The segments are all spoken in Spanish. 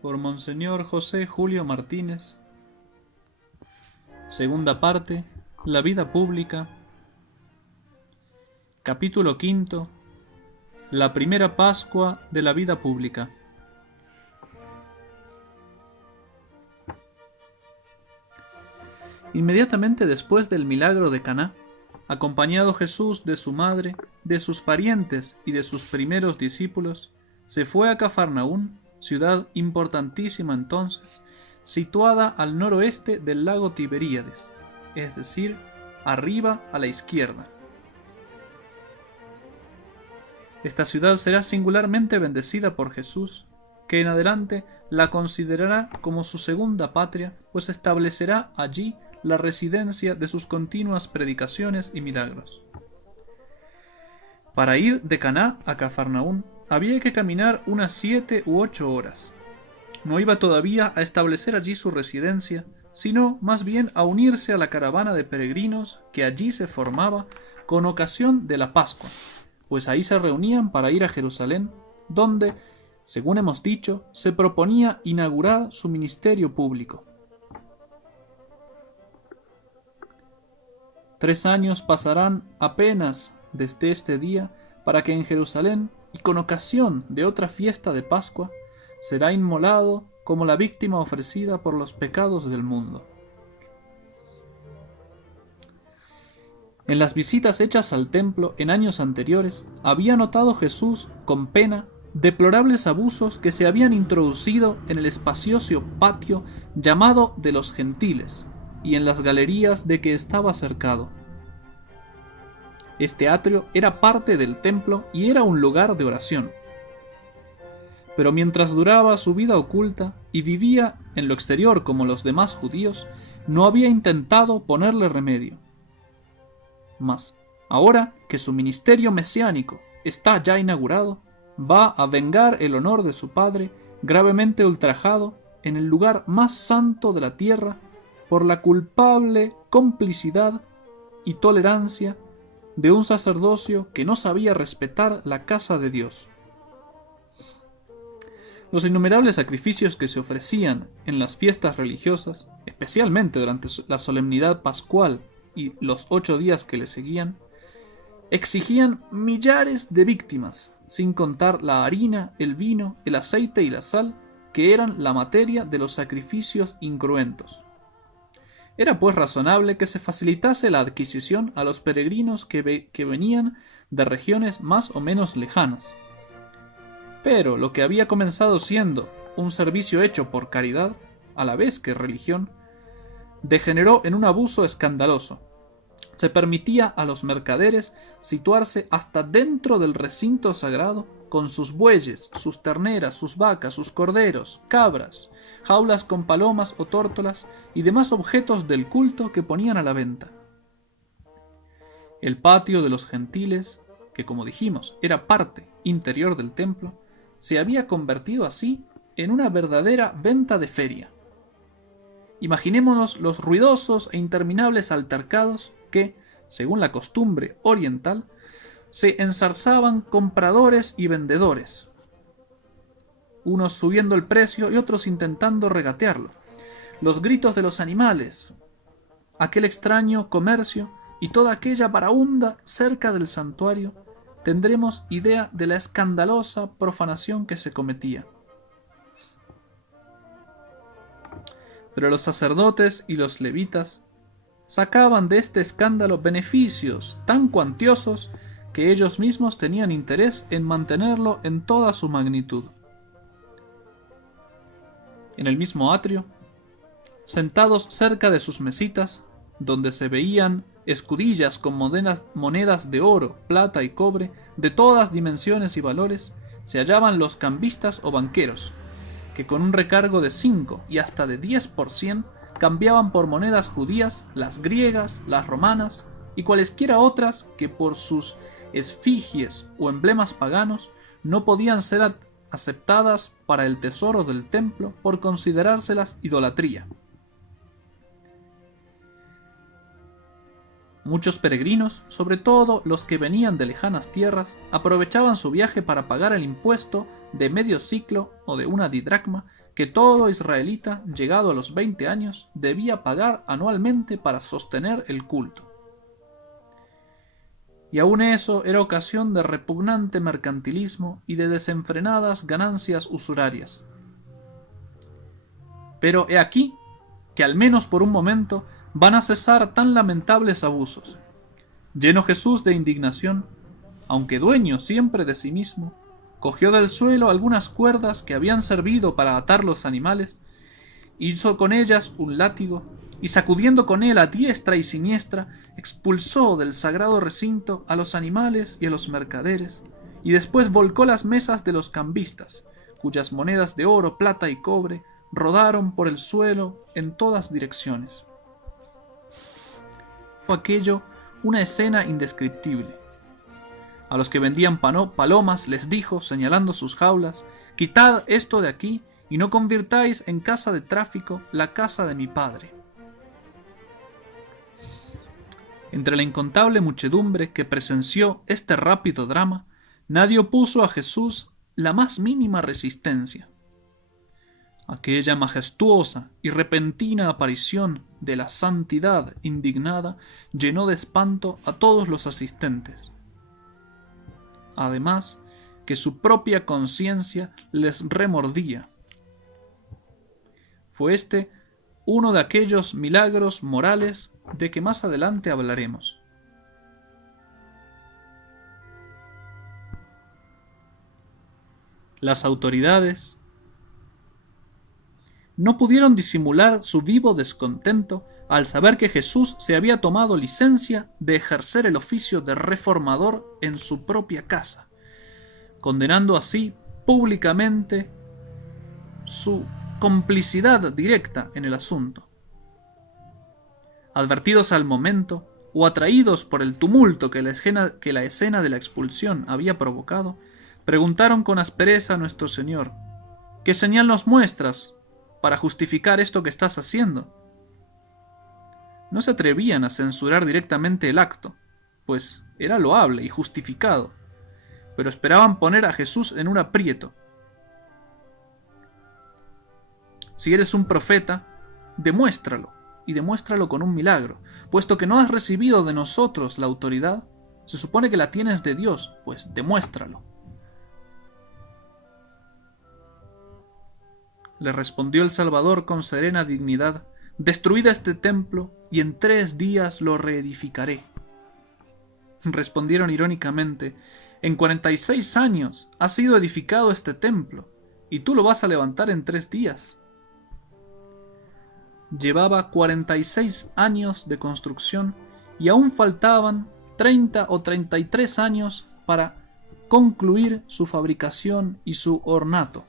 por Monseñor José Julio Martínez. Segunda parte, la vida pública. Capítulo quinto, la primera Pascua de la vida pública. Inmediatamente después del milagro de Caná, acompañado Jesús de su madre, de sus parientes y de sus primeros discípulos, se fue a Cafarnaún, ciudad importantísima entonces, situada al noroeste del lago Tiberíades, es decir, arriba a la izquierda. Esta ciudad será singularmente bendecida por Jesús, que en adelante la considerará como su segunda patria, pues establecerá allí la residencia de sus continuas predicaciones y milagros. Para ir de Caná a Cafarnaún había que caminar unas 7 u 8 horas. No iba todavía a establecer allí su residencia, sino más bien a unirse a la caravana de peregrinos que allí se formaba con ocasión de la Pascua, pues ahí se reunían para ir a Jerusalén, donde, según hemos dicho, se proponía inaugurar su ministerio público. 3 años pasarán apenas desde este día para que en Jerusalén, y con ocasión de otra fiesta de Pascua, será inmolado como la víctima ofrecida por los pecados del mundo. En las visitas hechas al templo en años anteriores, había notado Jesús, con pena, deplorables abusos que se habían introducido en el espacioso patio llamado de los Gentiles, y en las galerías de que estaba cercado. Este atrio era parte del templo y era un lugar de oración. Pero mientras duraba su vida oculta y vivía en lo exterior como los demás judíos, no había intentado ponerle remedio. Mas, ahora que su ministerio mesiánico está ya inaugurado, va a vengar el honor de su padre, gravemente ultrajado en el lugar más santo de la tierra, por la culpable complicidad y tolerancia de un sacerdocio que no sabía respetar la casa de Dios. Los innumerables sacrificios que se ofrecían en las fiestas religiosas, especialmente durante la solemnidad pascual y los 8 días que le seguían, exigían millares de víctimas, sin contar la harina, el vino, el aceite y la sal, que eran la materia de los sacrificios incruentos. Era pues razonable que se facilitase la adquisición a los peregrinos que venían de regiones más o menos lejanas. Pero lo que había comenzado siendo un servicio hecho por caridad, a la vez que religión, degeneró en un abuso escandaloso. Se permitía a los mercaderes situarse hasta dentro del recinto sagrado con sus bueyes, sus terneras, sus vacas, sus corderos, cabras, jaulas con palomas o tórtolas y demás objetos del culto que ponían a la venta. El patio de los gentiles, que como dijimos era parte interior del templo, se había convertido así en una verdadera venta de feria. Imaginémonos los ruidosos e interminables altercados que, según la costumbre oriental, se enzarzaban compradores y vendedores, unos subiendo el precio y otros intentando regatearlo, los gritos de los animales, aquel extraño comercio y toda aquella barahunda cerca del santuario, tendremos idea de la escandalosa profanación que se cometía. Pero los sacerdotes y los levitas sacaban de este escándalo beneficios tan cuantiosos que ellos mismos tenían interés en mantenerlo en toda su magnitud. En el mismo atrio, sentados cerca de sus mesitas, donde se veían escudillas con monedas de oro, plata y cobre, de todas dimensiones y valores, se hallaban los cambistas o banqueros, que con un recargo de 5 y hasta de 10% cambiaban por monedas judías las griegas, las romanas y cualesquiera otras que por sus esfigies o emblemas paganos no podían ser aceptadas para el tesoro del templo por considerárselas idolatría. Muchos peregrinos, sobre todo los que venían de lejanas tierras, aprovechaban su viaje para pagar el impuesto de medio siclo o de una didracma que todo israelita llegado a los 20 años debía pagar anualmente para sostener el culto. Y aun eso era ocasión de repugnante mercantilismo y de desenfrenadas ganancias usurarias. Pero he aquí que al menos por un momento van a cesar tan lamentables abusos. Lleno Jesús de indignación, aunque dueño siempre de sí mismo, cogió del suelo algunas cuerdas que habían servido para atar los animales, hizo con ellas un látigo, y sacudiendo con él a diestra y siniestra, expulsó del sagrado recinto a los animales y a los mercaderes, y después volcó las mesas de los cambistas, cuyas monedas de oro, plata y cobre rodaron por el suelo en todas direcciones. Fue aquello una escena indescriptible. A los que vendían palomas les dijo, señalando sus jaulas: «Quitad esto de aquí y no convirtáis en casa de tráfico la casa de mi Padre». Entre la incontable muchedumbre que presenció este rápido drama, nadie opuso a Jesús la más mínima resistencia. Aquella majestuosa y repentina aparición de la santidad indignada llenó de espanto a todos los asistentes. Además, que su propia conciencia les remordía. Fue este uno de aquellos milagros morales de que más adelante hablaremos. Las autoridades no pudieron disimular su vivo descontento al saber que Jesús se había tomado licencia de ejercer el oficio de reformador en su propia casa, condenando así públicamente su complicidad directa en el asunto. Advertidos al momento, o atraídos por el tumulto que la escena de la expulsión había provocado, preguntaron con aspereza a nuestro Señor: «¿Qué señal nos muestras para justificar esto que estás haciendo?». No se atrevían a censurar directamente el acto, pues era loable y justificado, pero esperaban poner a Jesús en un aprieto. «Si eres un profeta, demuéstralo, y demuéstralo con un milagro, puesto que no has recibido de nosotros la autoridad, se supone que la tienes de Dios, pues demuéstralo». Le respondió el Salvador con serena dignidad: «Destruid este templo, y en 3 días lo reedificaré». Respondieron irónicamente: «En 46 años ha sido edificado este templo, y tú lo vas a levantar en 3 días». Llevaba 46 años de construcción, y aún faltaban 30 o 33 años para concluir su fabricación y su ornato.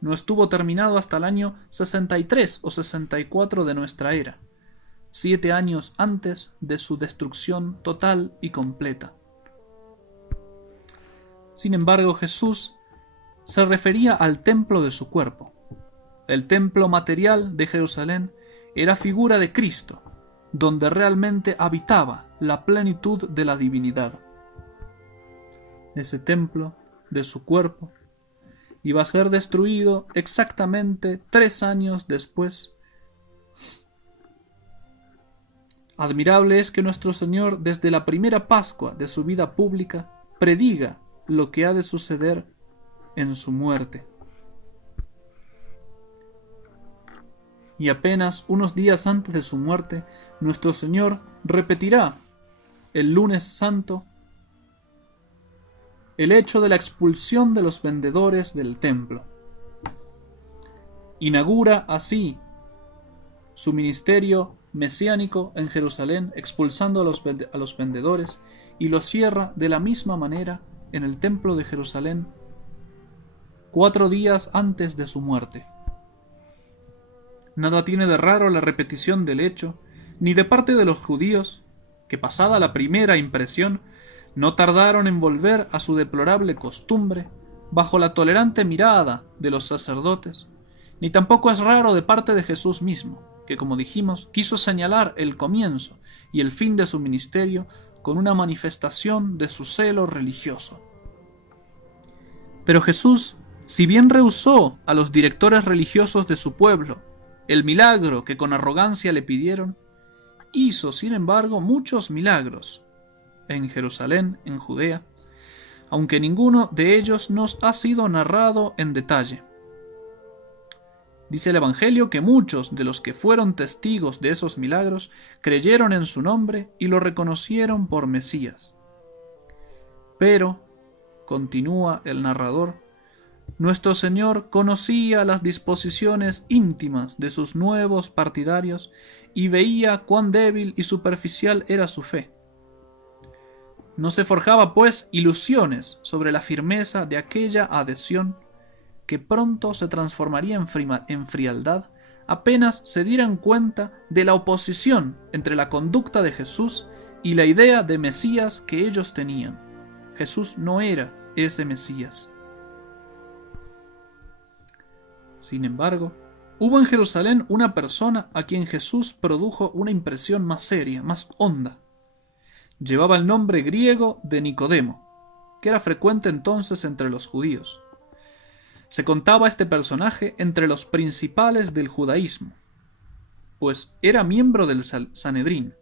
No estuvo terminado hasta el año 63 o 64 de nuestra era, 7 años antes de su destrucción total y completa. Sin embargo, Jesús se refería al templo de su cuerpo. El templo material de Jerusalén era figura de Cristo, donde realmente habitaba la plenitud de la divinidad. Ese templo de su cuerpo iba a ser destruido exactamente 3 años después. Admirable es que nuestro Señor, desde la primera Pascua de su vida pública, prediga lo que ha de suceder en su muerte. Y apenas unos días antes de su muerte, nuestro Señor repetirá el lunes santo el hecho de la expulsión de los vendedores del templo. Inaugura así su ministerio mesiánico en Jerusalén, expulsando a los vendedores, y lo cierra de la misma manera en el templo de Jerusalén 4 días antes de su muerte. Nada tiene de raro la repetición del hecho, ni de parte de los judíos, que pasada la primera impresión, no tardaron en volver a su deplorable costumbre bajo la tolerante mirada de los sacerdotes, ni tampoco es raro de parte de Jesús mismo, que, como dijimos, quiso señalar el comienzo y el fin de su ministerio con una manifestación de su celo religioso. Pero Jesús Si bien rehusó a los directores religiosos de su pueblo el milagro que con arrogancia le pidieron, hizo, sin embargo, muchos milagros en Jerusalén, en Judea, aunque ninguno de ellos nos ha sido narrado en detalle. Dice el Evangelio que muchos de los que fueron testigos de esos milagros creyeron en su nombre y lo reconocieron por Mesías. Pero, continúa el narrador, nuestro Señor conocía las disposiciones íntimas de sus nuevos partidarios y veía cuán débil y superficial era su fe. No se forjaba, pues, ilusiones sobre la firmeza de aquella adhesión que pronto se transformaría en frialdad apenas se dieran cuenta de la oposición entre la conducta de Jesús y la idea de Mesías que ellos tenían. Jesús no era ese Mesías. Sin embargo, hubo en Jerusalén una persona a quien Jesús produjo una impresión más seria, más honda. Llevaba el nombre griego de Nicodemo, que era frecuente entonces entre los judíos. Se contaba este personaje entre los principales del judaísmo, pues era miembro del Sanedrín,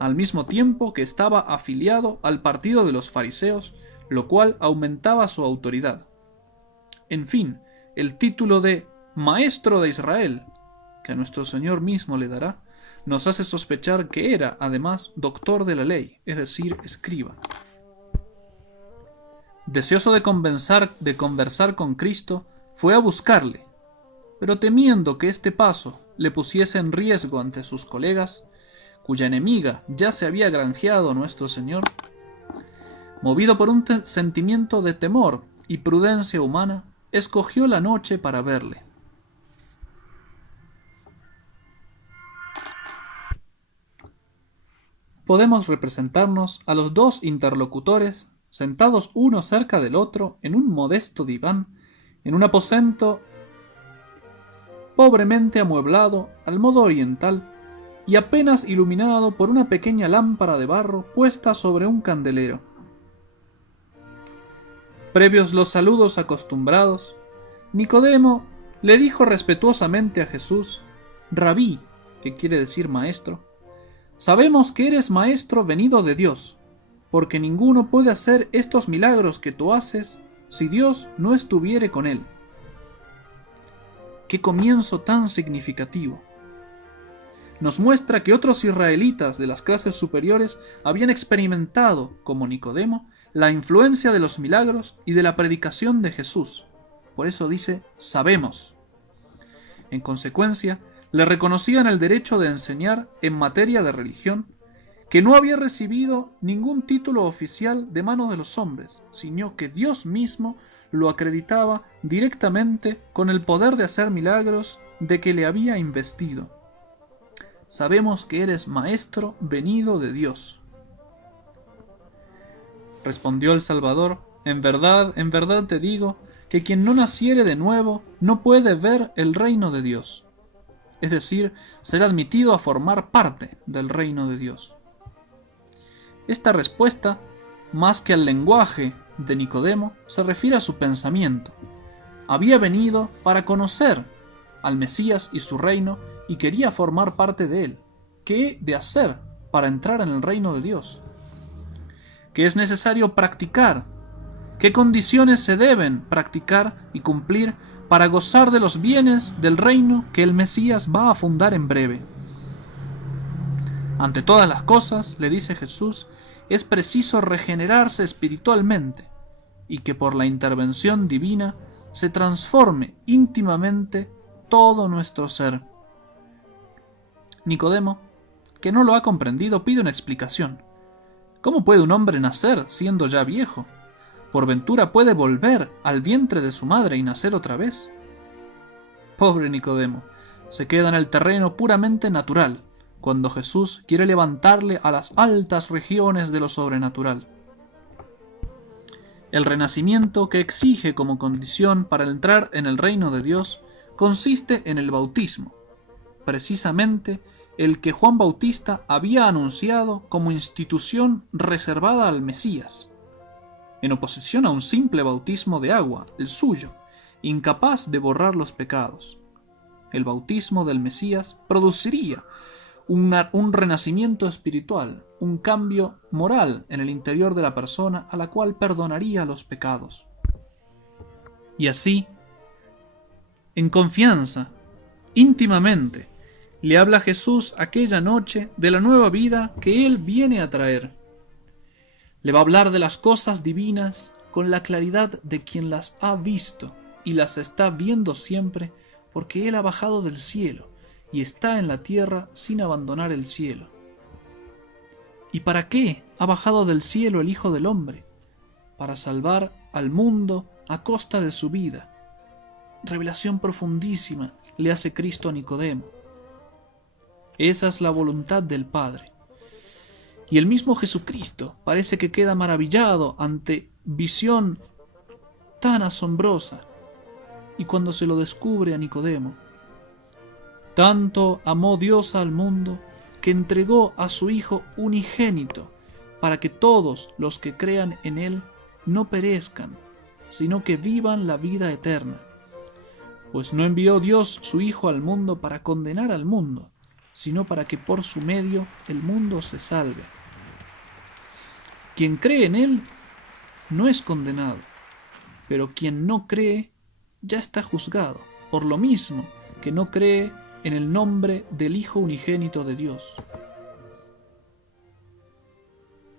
al mismo tiempo que estaba afiliado al partido de los fariseos, lo cual aumentaba su autoridad. En fin, el título de Maestro de Israel, que a nuestro Señor mismo le dará, nos hace sospechar que era, además, doctor de la ley, es decir, escriba. Deseoso de conversar con Cristo, fue a buscarle, pero temiendo que este paso le pusiese en riesgo ante sus colegas, cuya enemiga ya se había granjeado nuestro Señor, movido por un sentimiento de temor y prudencia humana, escogió la noche para verle. Podemos representarnos a los dos interlocutores sentados uno cerca del otro en un modesto diván, en un aposento pobremente amueblado al modo oriental y apenas iluminado por una pequeña lámpara de barro puesta sobre un candelero. Previos los saludos acostumbrados, Nicodemo le dijo respetuosamente a Jesús: Rabí, que quiere decir maestro, sabemos que eres maestro venido de Dios, porque ninguno puede hacer estos milagros que tú haces si Dios no estuviere con él. ¡Qué comienzo tan significativo! Nos muestra que otros israelitas de las clases superiores habían experimentado, como Nicodemo, la influencia de los milagros y de la predicación de Jesús. Por eso dice, sabemos. En consecuencia, le reconocían el derecho de enseñar en materia de religión, que no había recibido ningún título oficial de manos de los hombres, sino que Dios mismo lo acreditaba directamente con el poder de hacer milagros de que le había investido. Sabemos que eres maestro venido de Dios. Respondió el Salvador: en verdad te digo, que quien no naciere de nuevo no puede ver el reino de Dios. Es decir, ser admitido a formar parte del reino de Dios. Esta respuesta, más que al lenguaje de Nicodemo, se refiere a su pensamiento. Había venido para conocer al Mesías y su reino y quería formar parte de él. ¿Qué he de hacer para entrar en el reino de Dios? ¿Qué es necesario practicar? ¿Qué condiciones se deben practicar y cumplir para gozar de los bienes del reino que el Mesías va a fundar en breve? Ante todas las cosas, le dice Jesús, es preciso regenerarse espiritualmente y que por la intervención divina se transforme íntimamente todo nuestro ser. Nicodemo, que no lo ha comprendido, pide una explicación. ¿Cómo puede un hombre nacer siendo ya viejo? ¿Por ventura puede volver al vientre de su madre y nacer otra vez? Pobre Nicodemo, se queda en el terreno puramente natural, cuando Jesús quiere levantarle a las altas regiones de lo sobrenatural. El renacimiento que exige como condición para entrar en el reino de Dios consiste en el bautismo, precisamente el que Juan Bautista había anunciado como institución reservada al Mesías, en oposición a un simple bautismo de agua, el suyo, incapaz de borrar los pecados. El bautismo del Mesías produciría un renacimiento espiritual, un cambio moral en el interior de la persona a la cual perdonaría los pecados. Y así, en confianza, íntimamente, le habla Jesús aquella noche de la nueva vida que Él viene a traer. Le va a hablar de las cosas divinas con la claridad de quien las ha visto y las está viendo siempre, porque Él ha bajado del cielo y está en la tierra sin abandonar el cielo. ¿Y para qué ha bajado del cielo el Hijo del Hombre? Para salvar al mundo a costa de su vida. Revelación profundísima le hace Cristo a Nicodemo. Esa es la voluntad del Padre. Y el mismo Jesucristo parece que queda maravillado ante visión tan asombrosa. Y cuando se lo descubre a Nicodemo, tanto amó Dios al mundo que entregó a su Hijo unigénito para que todos los que crean en Él no perezcan, sino que vivan la vida eterna. Pues no envió Dios su Hijo al mundo para condenar al mundo, sino para que por su medio el mundo se salve. Quien cree en Él no es condenado, pero quien no cree ya está juzgado, por lo mismo que no cree en el nombre del Hijo unigénito de Dios.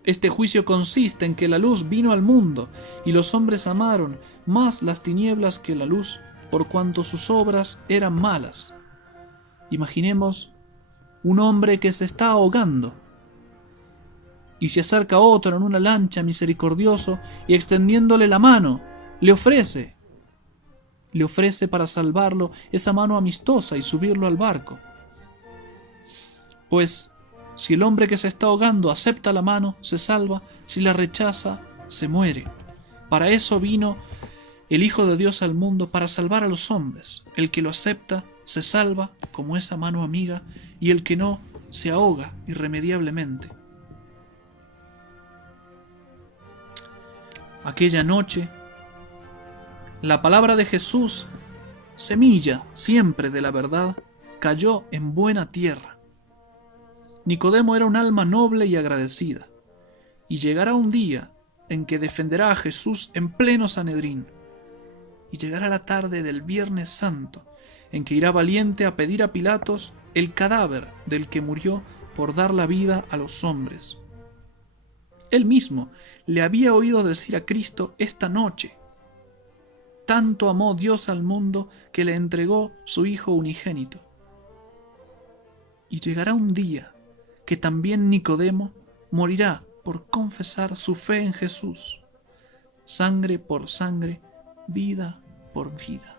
Este juicio consiste en que la luz vino al mundo, y los hombres amaron más las tinieblas que la luz, por cuanto sus obras eran malas. Imaginemos un hombre que se está ahogando, y se acerca otro en una lancha misericordioso, y extendiéndole la mano, le ofrece para salvarlo esa mano amistosa y subirlo al barco. Pues si el hombre que se está ahogando acepta la mano, se salva; si la rechaza, se muere. Para eso vino el Hijo de Dios al mundo, para salvar a los hombres. El que lo acepta se salva como esa mano amiga, y el que no, se ahoga irremediablemente. Aquella noche, la palabra de Jesús, semilla siempre de la verdad, cayó en buena tierra. Nicodemo era un alma noble y agradecida, y llegará un día en que defenderá a Jesús en pleno Sanedrín, y llegará la tarde del Viernes Santo, en que irá valiente a pedir a Pilatos el cadáver del que murió por dar la vida a los hombres. Él mismo le había oído decir a Cristo esta noche: tanto amó Dios al mundo que le entregó su Hijo unigénito. Y llegará un día que también Nicodemo morirá por confesar su fe en Jesús. Sangre por sangre, vida por vida.